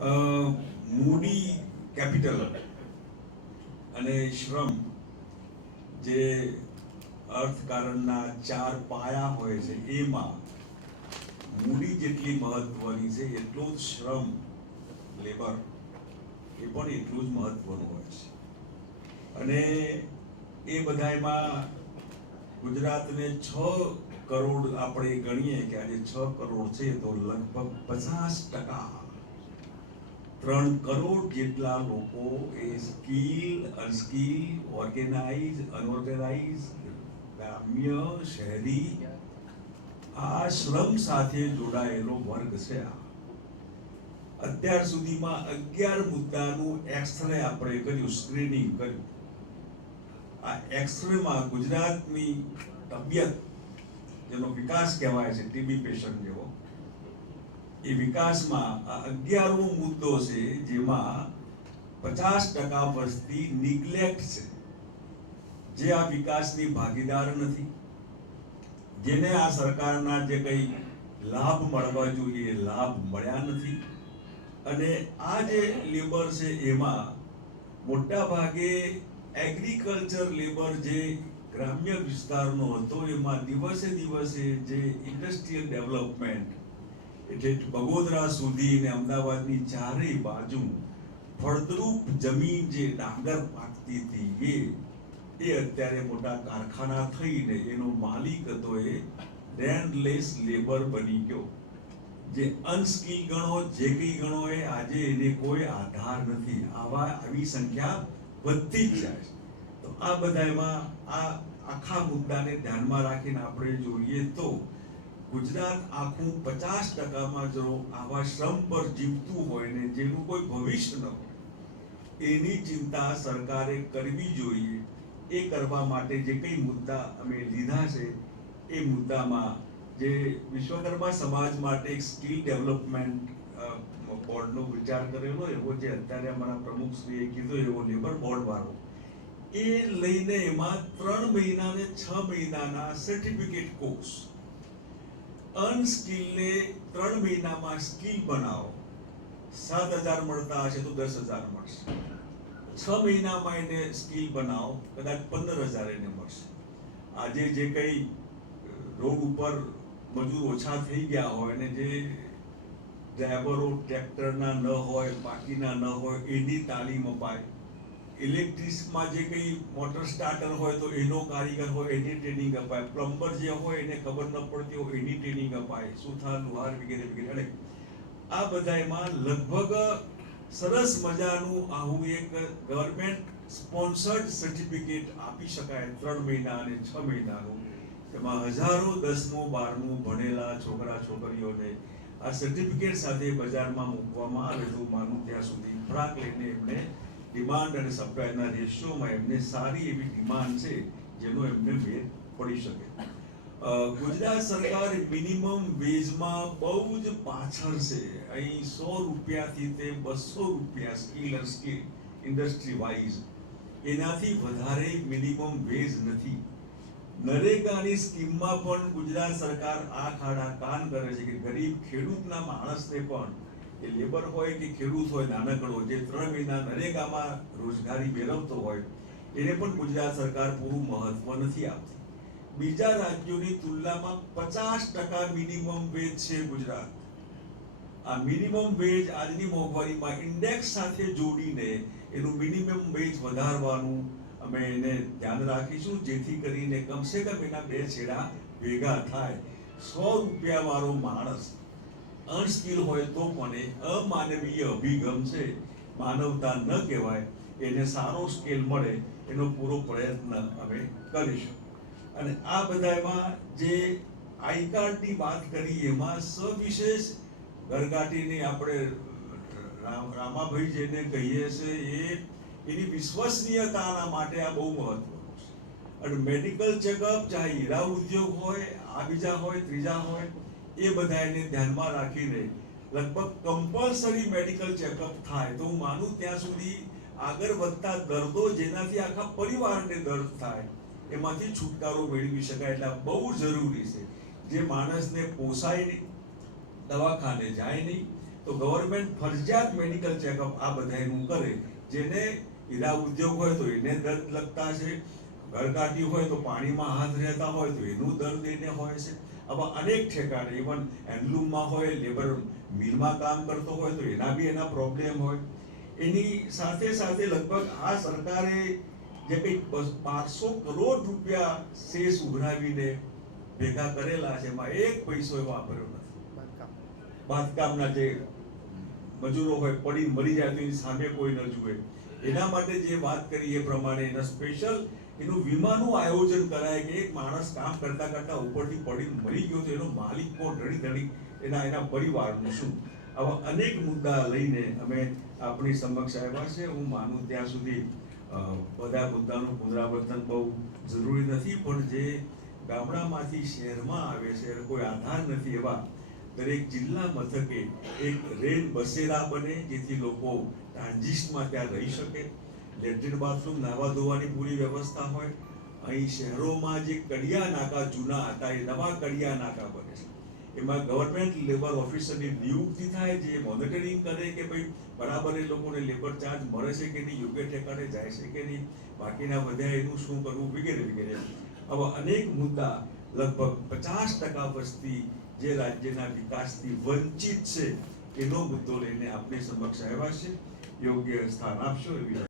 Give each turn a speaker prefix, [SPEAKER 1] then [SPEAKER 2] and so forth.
[SPEAKER 1] મૂડી કેપિટલ અને શ્રમ જે અર્થકારણના ચાર પાયા હોય છે, એમાં મૂડી જેટલી મહત્વની છે, એટલો જ શ્રમ, લેબર, એ પણ એટલું જ મહત્વનું હોય છે. અને એ બધામાં ગુજરાતને છ કરોડ આપણે ગણીએ કે આજે છ કરોડ છે, તો લગભગ પચાસ ટકા ત્રણ કરોડ જેટલા લોકો એ સ્કિલ, અનસ્કિલ, ઓર્ગેનાઇઝ, અનઓર્ગેનાઇઝ, ગ્રામ્ય, શહેરી, આ શ્રમ સાથે જોડાયેલો વર્ગ છે આ. અત્યાર સુધીમાં અગિયાર મુદ્દાનું એક્સરે આપણે કર્યું સ્ક્રીનિંગ કર્યું. આ એક્સરેમાં ગુજરાતની તબિયત, જેનો વિકાસ કહેવાય છે ટીબી પેશન્ટ જેવો એ વિકાસમાં આ અગિયારમો મુદ્દો છે જેમાં પચાસ ટકા વસ્તી નિગ્લેક્ટ છે. જે આ વિકાસની ભાગીદાર નથી. જેને આ સરકારના જે કંઈ લાભ મળવા જોઈએ લાભ મળ્યા નથી. અને આ જે લેબર છે એમાં મોટા ભાગે એગ્રીકલ્ચર લેબર જે ગ્રામ્ય વિસ્તારનો હતો, એમાં દિવસે દિવસે જે ઇન્ડસ્ટ્રીયલ ડેવલપમેન્ટ એટલે બગોદરા સુધી ને અમદાવાદની ચારેય બાજુ ફળદ્રુપ જમીન જે ડાંગર પાકતી હતી એ એ અત્યારે મોટા કારખાના થઈને એનો માલિક હતો એ લેન્ડલેસ લેબર બની ગયો. જે અનસ્કિલ ગણો, જે કંઈ ગણો એ, આજે એને કોઈ આધાર નથી. આવા, આવી સંખ્યા વધતી જ જાય તો આ બધામાં આ આખા મુદ્દાને ધ્યાનમાં રાખીને આપણે જોઈએ તો ગુજરાત આખું પચાસ ટકામાં જો આવા શ્રમ પર જીવતું હોય ને જેનું કોઈ ભવિષ્ય ન હોય, એની ચિંતા સરકારે કરવી જોઈએ. એ કરવા માટે જે કંઈ મુદ્દા અમે લીધા છે, એ મુદ્દામાં જે વિશ્વકર્મા સમાજ માટે એક સ્કિલ ડેવલપમેન્ટ બોર્ડનો વિચાર કરેલો, એવો જે અત્યારે અમારા પ્રમુખ શ્રીએ કીધો, એવો લેબર બોર્ડ વાળો. એ લઈને એમાં ત્રણ મહિના ને છ મહિનાના સર્ટિફિકેટ કોર્સ અનસ્કિલને ત્રણ મહિનામાં સ્કિલ બનાવો. સાત હજાર મળતા હશે તો દસ હજાર મળશે. છ મહિનામાં એને સ્કિલ બનાવો, કદાચ પંદર હજાર એને મળશે. આજે જે કંઈ રોડ ઉપર મજૂર ઓછા થઈ ગયા હોય ને જે ડ્રાઈવરો ટ્રેક્ટરના ન હોય, બાકીના ન હોય, એની તાલીમ અપાય. ઇલેક્ટ્રિકમાં જે કંઈ મોટર સ્ટાર્ટર હોય તો એનો કારીગર હોય, એની ટ્રેનિંગ અપાય. પ્લમ્બર જે હોય એને ખબર ન પડતી હોય, એની ટ્રેનિંગ અપાય. સુથાર લુહાર વગેરે વગેરે. અને આ બધામાં લગભગ સરસ મજાનું આવું એક ગવર્મેન્ટ સ્પોન્સર્ડ સર્ટિફિકેટ આપી શકાય ત્રણ મહિના અને છ મહિનાનું. એમાં હજારો દસમું, બારમું ભણેલા છોકરા છોકરીઓને આ સર્ટિફિકેટ સાથે બજારમાં મૂકવામાં આવે તો માનું ત્યાં સુધી ફ્રાક લઈને એમને ડિમાન્ડ અને સપ્લાયના રેશિયોમાં એમને સારી એવી ડિમાન્ડ છે, જેનો એમને ભેદ પડી શકે. ગુજરાત સરકાર મિનિમમ વેજમાં બહુ જ પાછળ છે. અહીં સો રૂપિયાથી તે બસો રૂપિયા સ્કિલ સ્કિલ ઇન્ડસ્ટ્રી વાઇઝ એનાથી વધારે મિનિમમ વેજ નથી. નરેગાની સ્કીમમાં પણ ગુજરાત સરકાર આ ખાડા કાન કરે છે કે ગરીબ ખેડૂતના માણસને પણ એ લેબર હોય કે ખેડૂત હોય નાનકડો જે ત્રણ મહિના નરેગામાં રોજગારી મેળવતો હોય, એને પણ ગુજરાત સરકાર પૂરું મહત્વ નથી આપતી. બીજા રાજ્યોની તુલનામાં પચાસ ટકા મિનિમમ વેજ છે ગુજરાત. આ મિનિમમ વેજ આજની મોંઘવારીમાં ઇન્ડેક્સ સાથે જોડીને એનું મિનિમમ વેજ વધારવાનું અમે એને ધ્યાન રાખીશું, જેથી કરીને કમસે કમ એના બે છેડા ભેગા થાય. સો રૂપિયા વાળો માણસ અનસ્કિલ હોય તો પણ અમાનવીય અભિગમ છે. માનવતા ન કહેવાય. એને સારો સ્કેલ મળે. એનો પૂરો પ્રયત્ન અમે કરીશું. અને આ બધામાં જે આઈ કાર્ડની વાત કરી, એમાં સવિશેષ ગરગાટીની આપણે રામાભાઈ જેને કહીએ છે, એ એની વિશ્વસનીયતાના માટે આ બહુ મહત્વનું છે. અને મેડિકલ ચેકઅપ ચાહે હીરા ઉદ્યોગ હોય, આ બીજા હોય, ત્રીજા હોય એ બધા એને ધ્યાનમાં રાખીને લગભગ કમ્પલસરી મેડિકલ ચેકઅપ થાય. તો હું માનું ત્યાં સુધી આગળ વધતા દર્દો જેનાથી આખા પરિવારને દર્દ થાય, એમાંથી છુટકારો મેળવી શકાય. એટલે બહુ જરૂરી છે. જે માણસને પોસાય નહીં, દવાખાને જાય નહીં, તો તો ગવર્મેન્ટ ફરજિયાત મેડિકલ ચેકઅપ આ બધાનું કરે. જેને હીરા ઉદ્યોગ હોય તો એને દર્દ લગતા છે ઘરકાટી હોય તો પાણીમાં હાથ રહેતા હોય તો એનું દર્દ એને હોય છે. આવા અનેક ઠેકાણે ઇવન હેન્ડલૂમમાં હોય લેબર મિલમાં કામ કરતો હોય તો એના બી એના પ્રોબ્લેમ હોય. એની સાથે સાથે લગભગ આ સરકારે જે કંઈક બારસો કરોડ રૂપિયા શેષ ઉઘરાવીને ભેગા કરેલા છે એમાં એક પૈસો એ વાપર્યો નથી. બાંધકામના જે મજૂરો હોય પડી મરી જાય તો એની સામે કોઈ ન જુએ. એના માટે જે વાત કરી એ પ્રમાણે એના સ્પેશિયલ એનું વીમાનું આયોજન કરાય કે એક માણસ કામ કરતા કરતા ઉપરથી પડી મરી ગયો તો એનો માલિક કોણ? રડી ધણી એના એના પરિવારનું શું? આવા અનેક મુદ્દા લઈને અમે આપણી સમક્ષ આવ્યા છે. હું માનું ત્યાં સુધી બધા મુદ્દાનું પુનરાવર્તન બહુ જરૂરી નથી, પણ જે ગામડામાંથી શહેરમાં આવે છે કોઈ આધાર નથી એવા દરેક જિલ્લા મથકે એક રેલ બસેરા બને, જેથી લોકો ટ્રાન્ઝિસ્ટમાં ત્યાં રહી શકે. લેટ્રિન બાથરૂમ નાવા ધોવાની પૂરી વ્યવસ્થા હોય? અહીં શહેરોમાં જે કડિયા નાકા જૂના હતા, એ નવા કડિયા નાકા બને છે. એમાં ગવર્મેન્ટ લેબર ઓફિસરની નિયુક્તિ થાય જે મોનિટરિંગ કરે કે ભાઈ બરાબર એ લોકોને લેબર ચાર્જ મળે છે કે નહીં, યોગ્ય ઠેકાણે જાય છે કે નહીં, બાકીના બધા એનું શું કરવું વગેરે વગેરે. આવા અનેક મુદ્દા લગભગ પચાસ ટકા વસ્તી જે રાજ્યના વિકાસથી વંચિત છે, એનો મુદ્દો લઈને આપણી સમક્ષ આવ્યા છે. યોગ્ય સ્થાન આપશો એવી